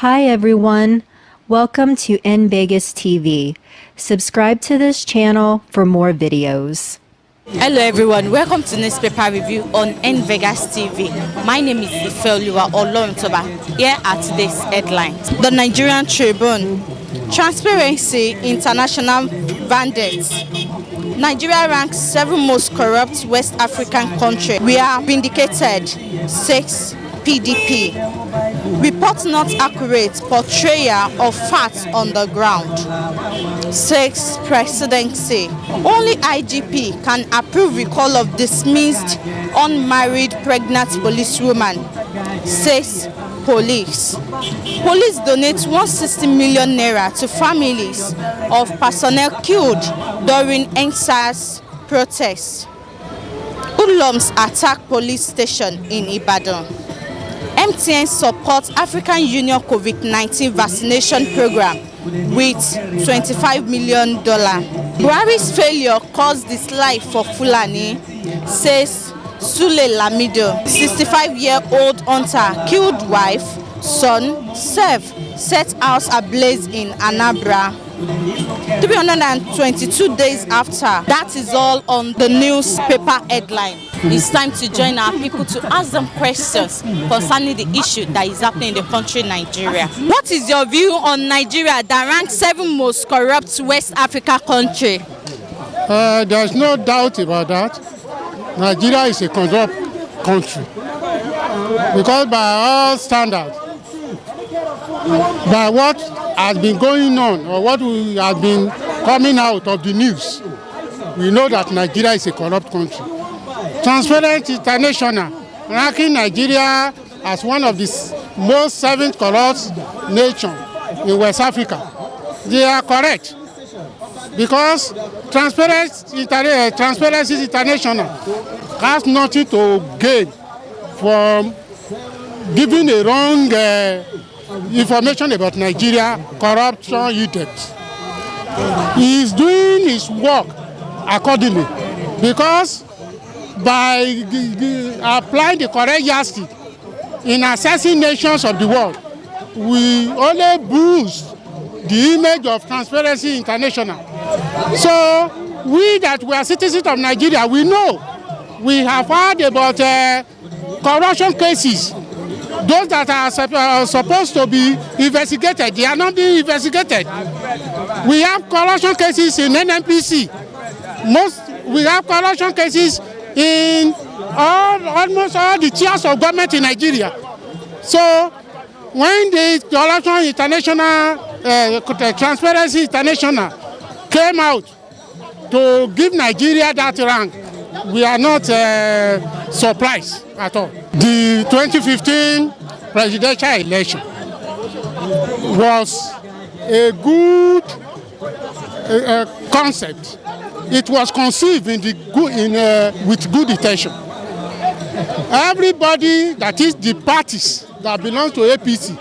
Hi everyone, welcome to In Vegas TV. Subscribe to this channel for more videos. Hello everyone, welcome to newspaper review on In Vegas TV. My name is int'l Oloruntoba. Here are today's headlines. The Nigerian Tribune. Transparency International Bandits. Nigeria ranks 7 most corrupt West African country. We are vindicated. 6. PDP. Report not accurate portrayal of facts on the ground. 6. Presidency. Only IGP can approve recall of dismissed unmarried pregnant policewoman. 6. Police. Police donate 160 million naira to families of personnel killed during NSAS protests. Hoodlums attack police station in Ibadan. MTN supports African Union COVID-19 vaccination program with $25 million. Buhari's failure caused this life for Fulani, says Sule Lamido. 65-year-old hunter killed wife, son, set house ablaze in Anambra. 322 days after. That is all on the newspaper headline. It's time to join our people to ask them questions concerning the issue that is happening in the country Nigeria. What is your view on Nigeria that ranks 7 most corrupt West Africa country? There's no doubt about that. Nigeria is a corrupt country because by all standards, by what has been going on or what has been coming out of the news, we know that Nigeria is a corrupt country. Transparency International ranking Nigeria as one of the most 7 corrupt nations in West Africa. They are correct because Transparency International has nothing to gain from giving a wrong information about Nigeria corruption index. He is doing his work accordingly because by applying the correct yardstick in assessing nations of the world, we only boost the image of Transparency International. So we that we are citizens of Nigeria, we know we have heard about corruption cases. Those that are supposed to be investigated, they are not being investigated. We have corruption cases in NNPC. We have corruption cases in almost all the tiers of government in Nigeria. So when the Corruption International, Transparency International came out to give Nigeria that rank, we are not surprised at all. The 2015 presidential election was a good concept. It was conceived with good intention. Everybody, that is the parties that belong to APC,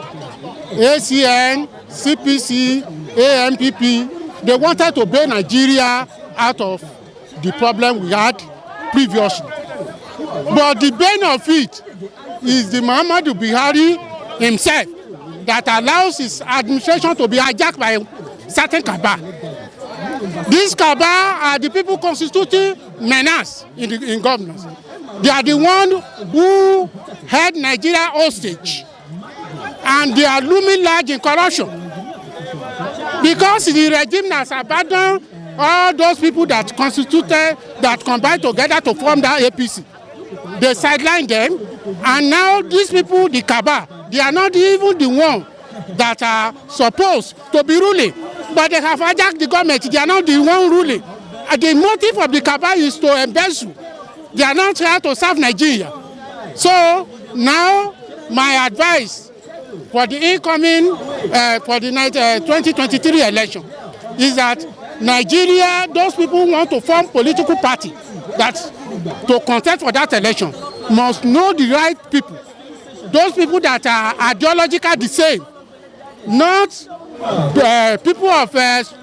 ACN, CPC, AMPP, they wanted to bail Nigeria out of the problem we had previously. But the bane of it is the Muhammadu Buhari himself that allows his administration to be hijacked by certain cabal. These cabal are the people constituting menace in governance. They are the ones who held Nigeria hostage, and they are looming large in corruption because the regime has abandoned all those people that combined together to form that APC. They sidelined them, and now these people, the cabal, they are not even the ones that are supposed to be ruling, but they have hijacked the government. They are not the one ruling. The motive of the cabal is to embezzle. They are not here to serve Nigeria. So now my advice for the incoming, for the 2023 election is that Nigeria, those people who want to form political party that to contest for that election must know the right people. Those people that are ideologically the same, not people of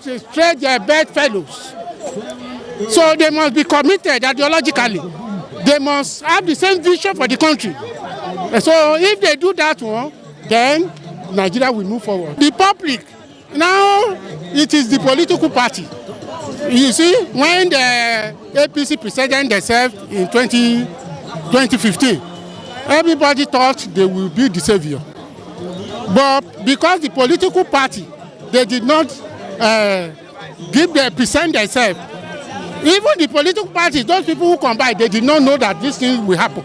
straight bedfellows. So they must be committed ideologically. They must have the same vision for the country. So if they do that one, then Nigeria will move forward. The public, now it is the political party. You see, when the APC presented themselves in 2015, everybody thought they will be the savior. But because the political party, they did not present themselves. Even the political parties, those people who combine, they did not know that this thing will happen.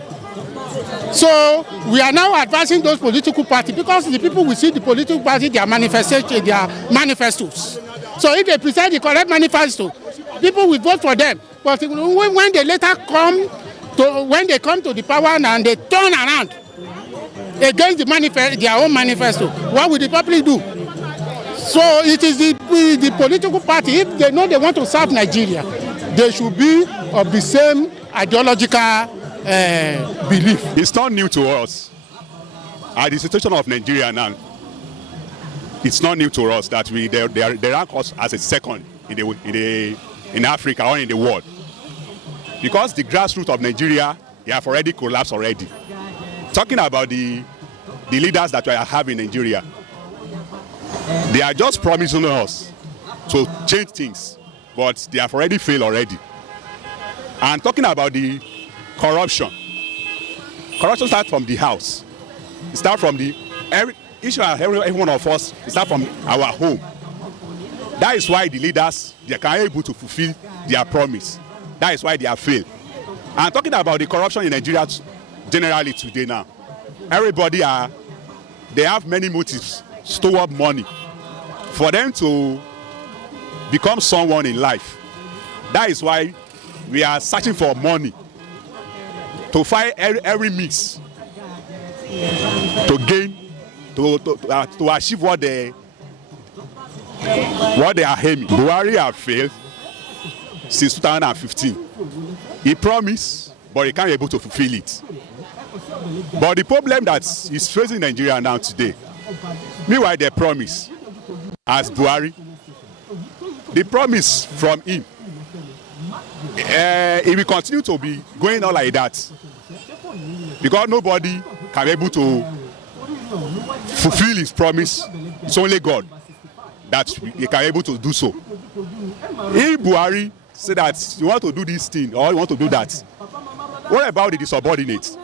So we are now advising those political parties because the people will see the political party, their manifestation, their manifestos. So if they present the correct manifesto, people will vote for them. But when they later come to the power and they turn around against their own manifesto, what will the public do? So it is the political party. If they know they want to serve Nigeria, they should be of the same ideological belief. It's not new to us. At the situation of Nigeria now, it's not new to us that they rank us as a second in Africa or in the world. Because the grassroots of Nigeria, they have already collapsed already. Talking about the leaders that we have in Nigeria, they are just promising us to change things, but they have already failed already. And talking about the corruption starts from the house. It starts from every one of us. It starts from our home. That is why the leaders, they can able to fulfill their promise. That is why they have failed. And talking about the corruption in Nigeria generally today now, everybody they have many motives, store up money for them to become someone in life. That is why we are searching for money to find every means to gain, to achieve what they are aiming. Buhari have failed since 2015. He promised, but he can't be able to fulfill it. But the problem that is facing Nigeria now today, meanwhile they promise, as Buhari, the promise from him, it will continue to be going on like that because nobody can be able to fulfill his promise. It's only God that he can be able to do so. If Buhari say that you want to do this thing or you want to do that, what about the subordinates?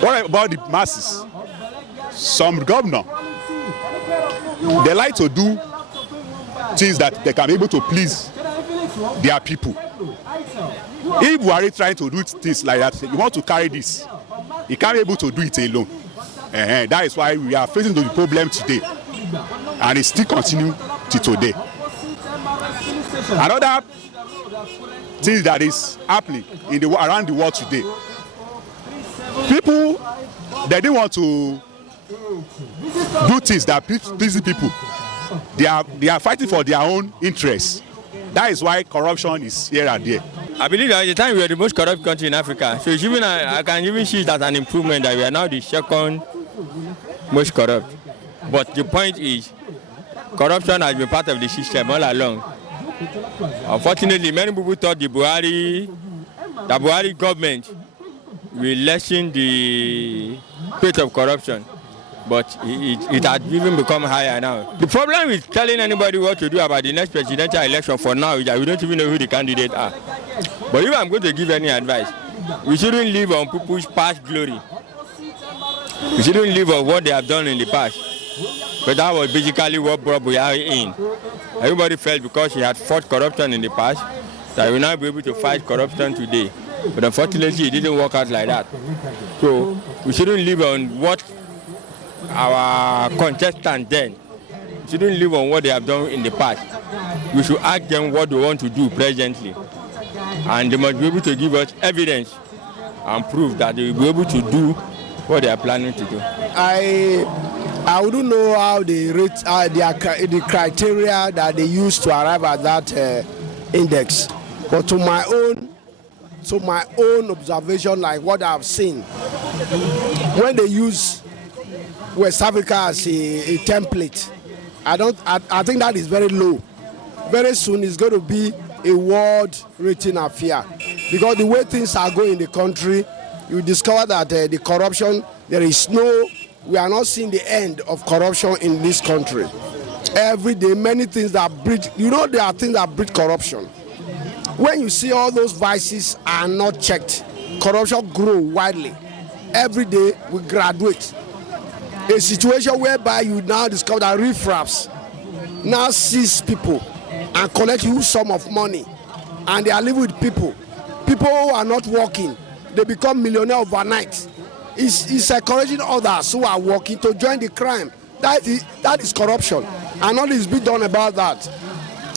What about the masses? Some governor, they like to do things that they can be able to please their people. If Buhari trying to do things like that, you want to carry this, he can't be able to do it alone. That is why we are facing the problem today, and it still continues to today. Another thing that is happening around the world today, people, they don't want to do things that please the people. They are fighting for their own interests. That is why corruption is here and there. I believe that at the time we are the most corrupt country in Africa. So even I can even see that an improvement that we are now the second most corrupt. But the point is, corruption has been part of the system all along. Unfortunately, many people thought the Buhari government will lessen the rate of corruption. But it has even become higher now. The problem with telling anybody what to do about the next presidential election for now is that we don't even know who the candidates are. But if I'm going to give any advice, we shouldn't live on people's past glory. We shouldn't live on what they have done in the past. But that was basically what brought Buhari in. Everybody felt because he had fought corruption in the past that he will now be able to fight corruption today. But unfortunately, it didn't work out like that. So we shouldn't live on what our contestants then shouldn't live on what they have done in the past. We should ask them what they want to do presently, and they must be able to give us evidence and proof that they will be able to do what they are planning to do. I wouldn't know how they rate the criteria that they use to arrive at that index, but to my own observation, like what I've seen, when they use West Africa as a template, I think that is very low. Very soon it's going to be a world rating affair, because the way things are going in the country, you discover that the corruption, there is no we are not seeing the end of corruption in this country. Every day, many things that breed, there are things that breed corruption. When you see all those vices are not checked, corruption grow widely. Every day, we graduate. A situation whereby you now discover that riffraffs now seize people and collect huge sum of money, and they are living with people. People who are not working, they become millionaires overnight. It's encouraging others who are working to join the crime. That is corruption, and all is being done about that.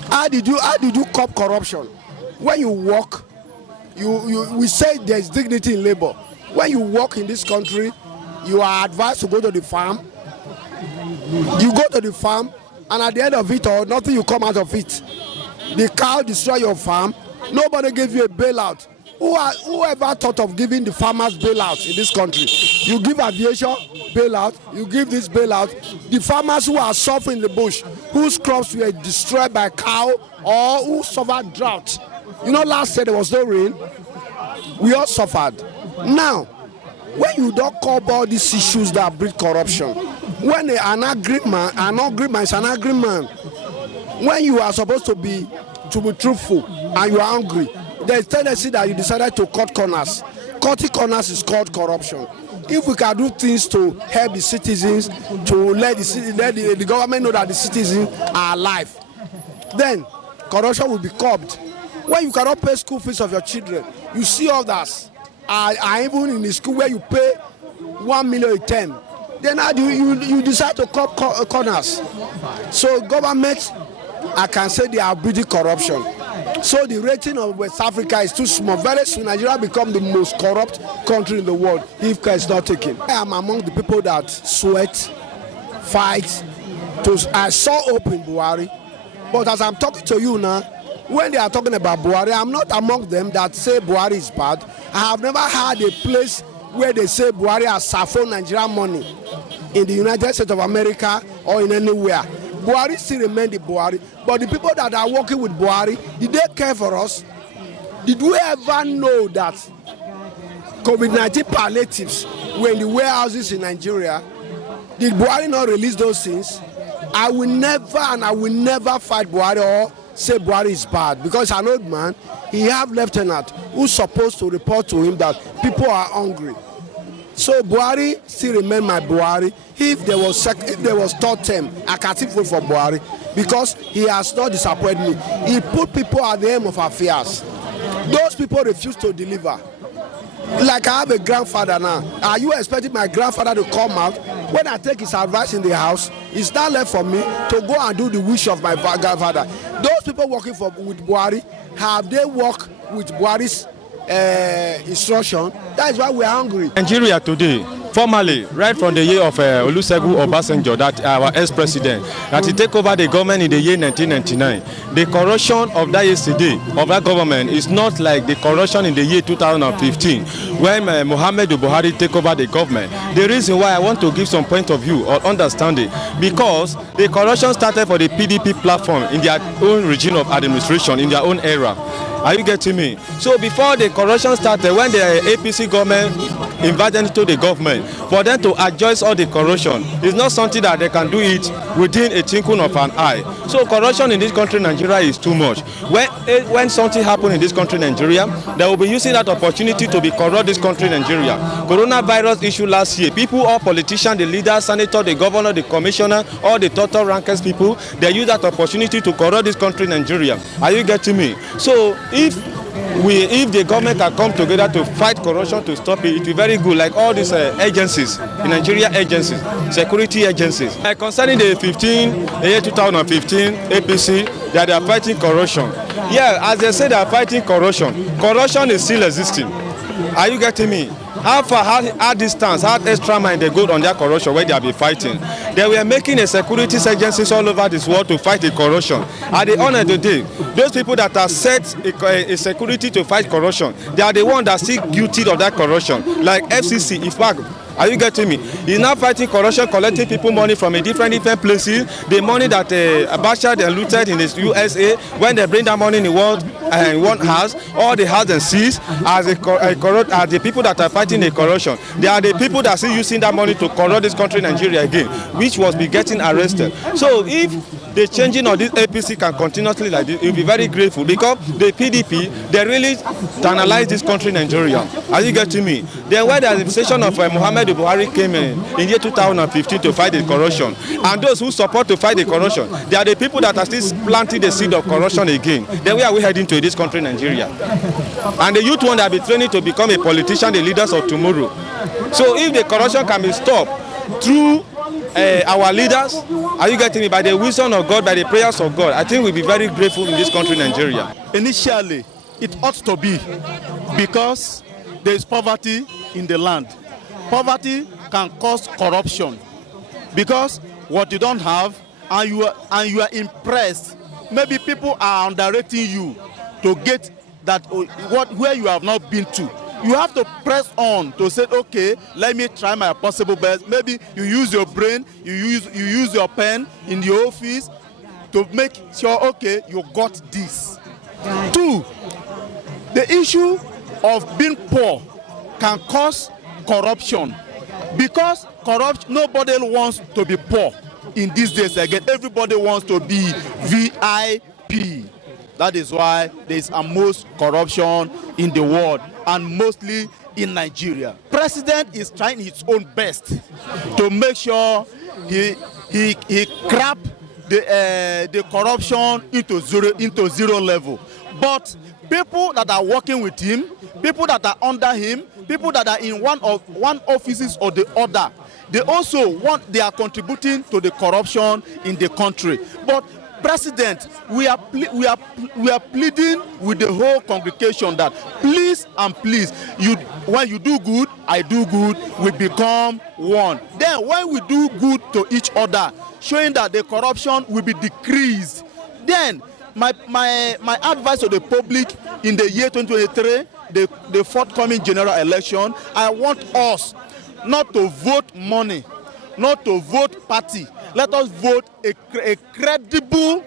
How did you curb corruption? When you work, we say there's dignity in labor. When you work in this country, you are advised to go to the farm. You go to the farm, and at the end of it all, nothing you come out of it. The cow destroy your farm. Nobody gave you a bailout. Whoever thought of giving the farmers bailout in this country? You give aviation bailout, you give this bailout. The farmers who are suffering in the bush, whose crops were destroyed by cow or who suffered drought. Last year there was no rain. We all suffered. Now, when you don't cover all these issues that breed corruption, when an angry man is an angry man, when you are supposed to be truthful and you are angry, there is tendency that you decided to cut corners. Cutting corners is called corruption. If we can do things to help the citizens, to let the government know that the citizens are alive, then corruption will be curbed. When you cannot pay school fees of your children, you see others are even in the school where you pay 1 million a term. Then how do you decide to cut corners? So government, I can say they are breeding corruption. So the rating of West Africa is too small. Very soon Nigeria become the most corrupt country in the world if care is not taken. I am among the people that sweat, fight. I saw hope in Buhari. But as I'm talking to you now, when they are talking about Buhari, I'm not among them that say Buhari is bad. I have never had a place where they say Buhari has siphoned Nigerian money in the United States of America or in anywhere. Buhari still remain the Buhari. But the people that are working with Buhari, did they care for us? Did we ever know that COVID-19 palliatives were in the warehouses in Nigeria? Did Buhari not release those things? I will never fight Buhari or say Buhari is bad, because an old man, he have lieutenant who's supposed to report to him that people are hungry. So Buhari still remain my Buhari. If there was third term, I can still vote for Buhari because he has not disappointed me. He put people at the end of affairs. Those people refuse to deliver. Like I have a grandfather now. Are you expecting my grandfather to come out? When I take his advice in the house, it's not left for me to go and do the wish of my grandfather. Those people working with Buhari, have they worked with Buhari's instruction? That is why we are hungry. Nigeria today, formally, right from the year of Olusegun Obasanjo, that our ex-president, that he take over the government in the year 1999, the corruption of that yesterday, of that government, is not like the corruption in the year 2015, when Muhammadu Buhari take over the government. The reason why I want to give some point of view or understanding, because the corruption started for the PDP platform in their own regime of administration, in their own era. Are you getting me? So before the corruption started, when the APC government invited into the government, for them to adjust all the corruption, it's not something that they can do it within a twinkle of an eye. So corruption in this country, Nigeria, is too much. When something happens in this country, Nigeria, they will be using that opportunity to be corrupt this country, Nigeria. Coronavirus issue last year, people, all politicians, the leaders, senator, the governor, the commissioner, all the total rankers people, they use that opportunity to corrupt this country, Nigeria. Are you getting me? So if the government can come together to fight corruption, to stop it, it will be very good, like all these agencies, in Nigeria agencies, security agencies. Concerning the year 2015 APC, that they are fighting corruption. Yeah, as they say they are fighting corruption, corruption is still existing. Are you getting me? How far, how distance, how extra mile they go on their corruption where they have been fighting. They were making a security agencies all over this world to fight the corruption. At the end of the day, those people that are set a security to fight corruption, they are the ones that are still guilty of that corruption. Like FCC, in fact, Are you getting me? He's now fighting corruption, collecting people money from a different places. The money that Abacha they looted in the USA, when they bring that money in one house, all the house and sees as the people that are fighting the corruption. They are the people that are still using that money to corrupt this country, Nigeria, again, which was be getting arrested. So if the changing of this APC can continuously like this, we'll be very grateful, because the PDP, they really analyze this country, Nigeria. Are you getting me? Then when the administration of Muhammadu Buhari came in year 2015 to fight the corruption, and those who support to fight the corruption, they are the people that are still planting the seed of corruption again. Then where are we heading to this country, Nigeria? And the youth one that be training to become a politician, the leaders of tomorrow. So if the corruption can be stopped through our leaders, are you getting me, by the wisdom of God, by the prayers of God, I think we'll be very grateful in this country, Nigeria. Initially, it ought to be, because there is poverty in the land. Poverty can cause corruption, because what you don't have and you are impressed, maybe people are underrating you to get that where you have not been to. You have to press on to say, okay, let me try my possible best. Maybe you use your brain, you use your pen in the office to make sure, okay, you got this. 2, the issue of being poor can cause corruption, because corruption, nobody wants to be poor in these days again. Everybody wants to be VIP. That is why there is a most corruption in the world, and mostly in Nigeria. President is trying his own best to make sure he crap the corruption into zero level. But people that are working with him, people that are under him, people that are in one offices or the other, they are contributing to the corruption in the country. But President, we are pleading with the whole congregation that please and please, when you do good, I do good, we become one. Then when we do good to each other, showing that the corruption will be decreased, then my advice to the public in the year 2023, the forthcoming general election, I want us not to vote money, not to vote party. Let us vote a credible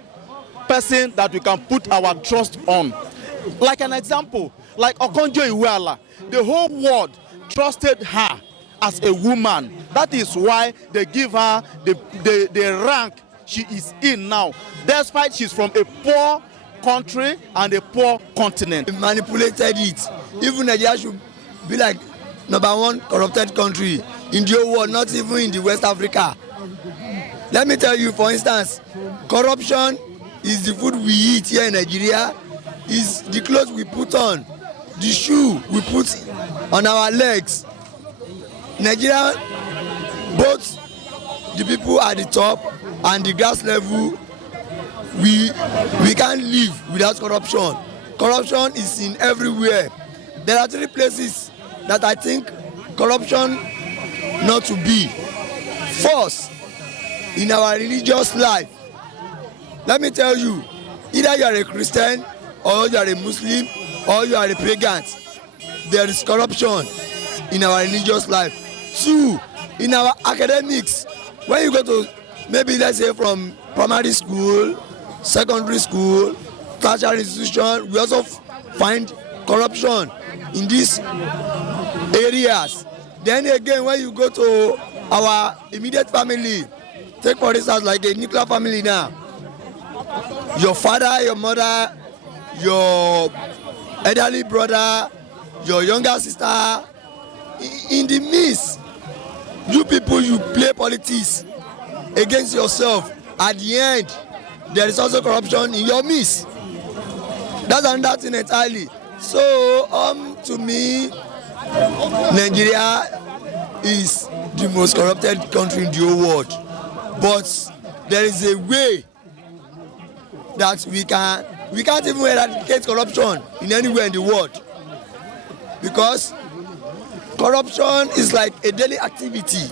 person that we can put our trust on. Like an example, like Okonjo-Iweala, the whole world trusted her as a woman. That is why they give her the rank she is in now, despite she's from a poor country and a poor continent. They manipulated it. Even Nigeria should be like #1 corrupted country in the whole world, not even in the West Africa. Let me tell you, for instance, corruption is the food we eat here in Nigeria, is the clothes we put on, the shoe we put on our legs. Nigeria, both the people at the top and the grass level, we can't live without corruption. Corruption is in everywhere. There are 3 places that I think corruption not to be. First, in our religious life. Let me tell you, either you are a Christian, or you are a Muslim, or you are a pagan, there is corruption in our religious life. 2, in our academics. When you go to, maybe let's say from primary school, secondary school, tertiary institution, we also find corruption in these areas. Then again, when you go to our immediate family, take for instance like a nuclear family now, your father, your mother, your elderly brother, your younger sister, in the midst, you people, you play politics against yourself. At the end, there is also corruption in your midst. That's another thing entirely. So, to me, Nigeria is the most corrupted country in the whole world. But there is a way that we can't even eradicate corruption in anywhere in the world, because corruption is like a daily activity.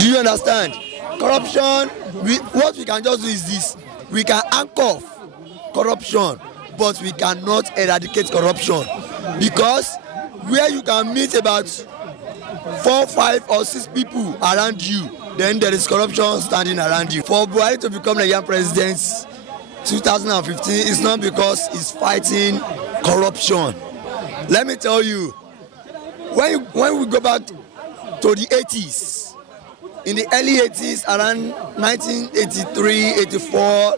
Do you understand? Corruption, what we can just do is this: we can anchor corruption, but we cannot eradicate corruption, because where you can meet about 4, 5 or 6 people around you, then there is corruption standing around you. For Buhari to become the young president 2015 is not because he's fighting corruption. Let me tell you, when we go back to the 80s, in the early 80s, around 1983, 84,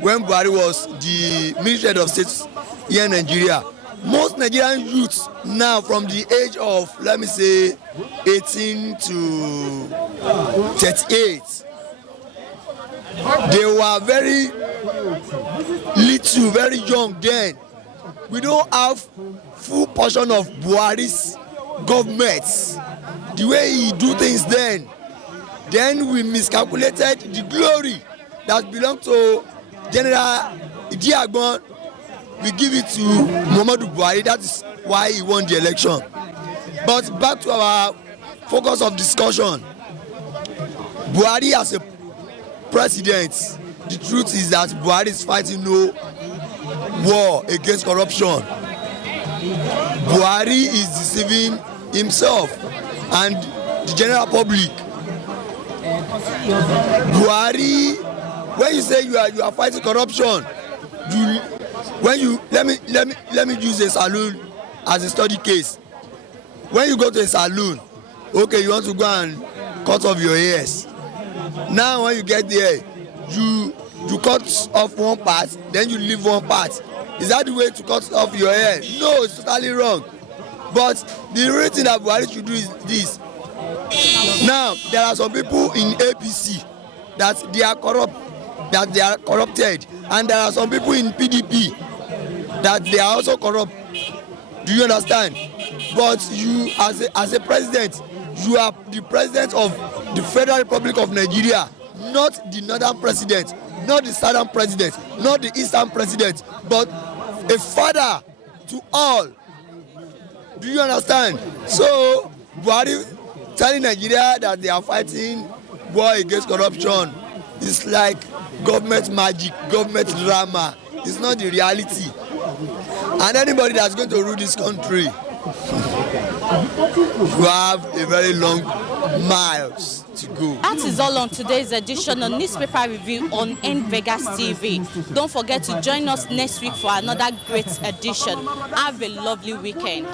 when Buhari was the Minister of State here in Nigeria, most Nigerian youths now from the age of, let me say, 18 to 38, they were very little, very young then. We don't have full portion of Buhari's government, the way he do things then. Then we miscalculated the glory that belonged to General Idiagbon. We give it to Muhammadu Buhari. That is why he won the election. But back to our focus of discussion. Buhari as a president, the truth is that Buhari is fighting no war against corruption. Buhari is deceiving himself and the general public. Buhari, when you say you are fighting corruption, let me use a saloon as a study case. When you go to a saloon, okay, you want to go and cut off your hairs. Now when you get there, you cut off one part, then you leave one part. Is that the way to cut off your hair? No, it's totally wrong. But the real thing that Buhari should do is this. Now there are some people in APC that they are corrupted, and there are some people in PDP that they are also corrupt. Do you understand? But you, as a president, you are the president of the Federal Republic of Nigeria, not the northern president, not the southern president, not the eastern president, but a father to all. Do you understand? So Buhari telling Nigeria that they are fighting war against corruption is like government magic, government drama. It's not the reality. And anybody that's going to rule this country, you have a very long miles to go. That is all on today's edition of Newspaper Review on NVegas TV. Don't forget to join us next week for another great edition. Have a lovely weekend.